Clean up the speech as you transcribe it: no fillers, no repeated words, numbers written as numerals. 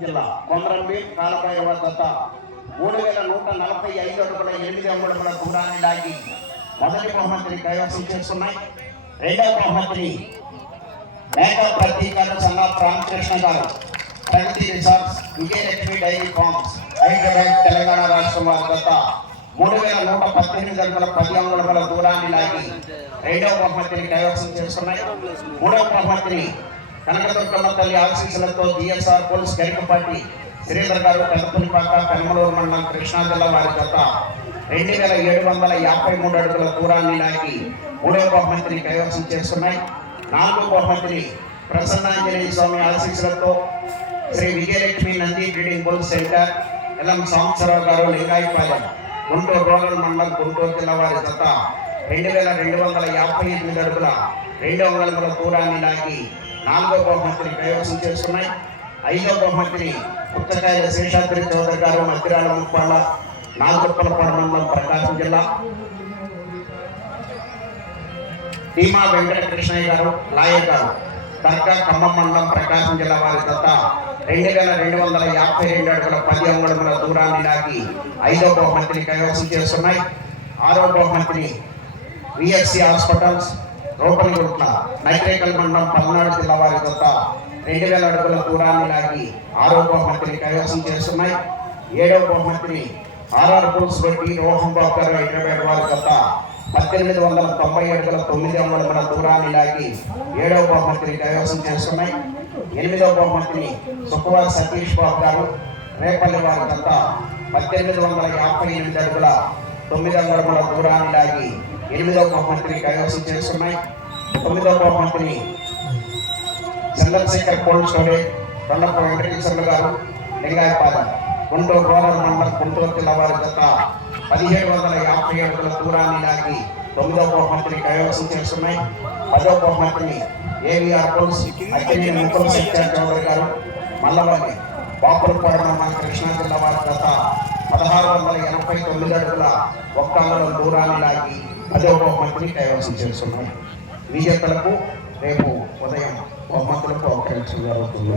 జిల్లా కొమరంబి కాలభైరవ జత 3145 అడుగుల 8 అంగుళముల దూరాన్ని లాగి మొదటి బహుమతిని కైవసం చేసుకున్నాయి. రెండవ బహుమతిని మేకా ప్రతీకారు సన్న Ramakrishna garu Pragathi resorts Vijayalakshmi dairy farms Hyderabad Telangana రాష్ట్రం వారి జత 3118 అడుగుల 10 అంగుళముల దూరాన్ని లాగి రెండవ బహుమతిని కైవసం చేసుకున్నాయి. మూడవ బహుమతిని కనకదుర్గమ్మ తల్లి ఆశీస్సులతో జిఎస్ఆర్ పోలీస్ గరికపాటి శ్రీధర్ గారు పెద్దపులిపాక పెనమలూరు మండలం కృష్ణా జిల్లా వారి జత 2753 అడుగుల దూరాన్ని లాగి మూడవ బహుమతిని కైవసం చేసుకున్నాయి. నాలుగో బహుమతిని ప్రసన్నాంజనేయ స్వామి ఆశీస్సులతో Sri Vijayalakshmi Nandi breeding bull centre L M సంవత్సరావు గారు లింగాయపాలెం గుంటూరు రూరల్ మండలం గుంటూరు జిల్లా వారి జత 2258 అడుగుల 2 అంగుళముల దూరాన్ని లాగి నాలుగో బహుమతిని కైవసం చేసుకున్నాయి. ఐదో బహుమతిని పుచ్చకాయల శేషాద్రి చౌదరి గారు మధ్యరాల ముప్పాళ్ళ నాలుగుప్పలపాడు మండలం ప్రకాశం జిల్లా, ధీమా వెంకటకృష్ణయ్య గారు లాయర్ గారు దర్గా ఖమ్మం మండలం ప్రకాశం జిల్లా వారి జత 2252 అడుగుల 10 అంగుళముల దూరాన్ని లాగి ఐదో బహుమతిని కైవసం చేస్తున్నాయి. ఆరో బహుమతిని విఎస్సి హాస్పిటల్స్ రోపల్గుట్ల నైట్రేకల్ మండలం పల్నాడు జిల్లా వారి జత 2000 అడుగుల దూరాన్ని లాగి ఆరో బహుమతిని కైవసం చేస్తున్నాయి. ఏడవ బహుమతిని ఆర్ఆర్ బుల్స్ బట్టి రోహన్ బాబు గారు హైదరాబాద్ వారి జత 1890 అడుగుల 9 అంగుళముల దూరాన్ని లాగి ఏడవ బహుమతిని కైవసం చేస్తున్నాయి. ఎనిమిదవ బహుమతిని సుఖవారి సతీష్ బాబు గారు రేపల్లి వారి జత 1858 అడుగుల 9 అంగుళముల దూరాన్ని లాగి ఎనిమిదవ బహుమతిని కైవసం చేస్తున్నాయి. తొమ్మిదవ బహుమతిని చంద్రశేఖర్ కోల్డ్ స్టోరేజ్ కొండప వెంకటేశ్వర్లు గారు లింగాయపాలెం గుంటూరు రూరల్ మండలం గుంటూరు జిల్లా వారి జత 1750 అడుగుల దూరాన్ని లాగి తొమ్మిదవ బహుమతిని కైవసం చేస్తున్నాయి. పదవ బహుమతిని ఏవిఆర్ పోల్స్ అక్కినేని ముకుల్ శెట్టార్ చౌదరి గారు మల్లవల్లి బాపులపాడు మండలం కృష్ణా జిల్లా వారి జత 1689 అడుగుల 1 అంగుళం దూరాన్ని లాగి 10వ బహుమతిని కైవసం చేస్తున్నాయి. విజేతలకు రేపు ఉదయం బహుమతులకు అవకాశం జరుగుతుంది.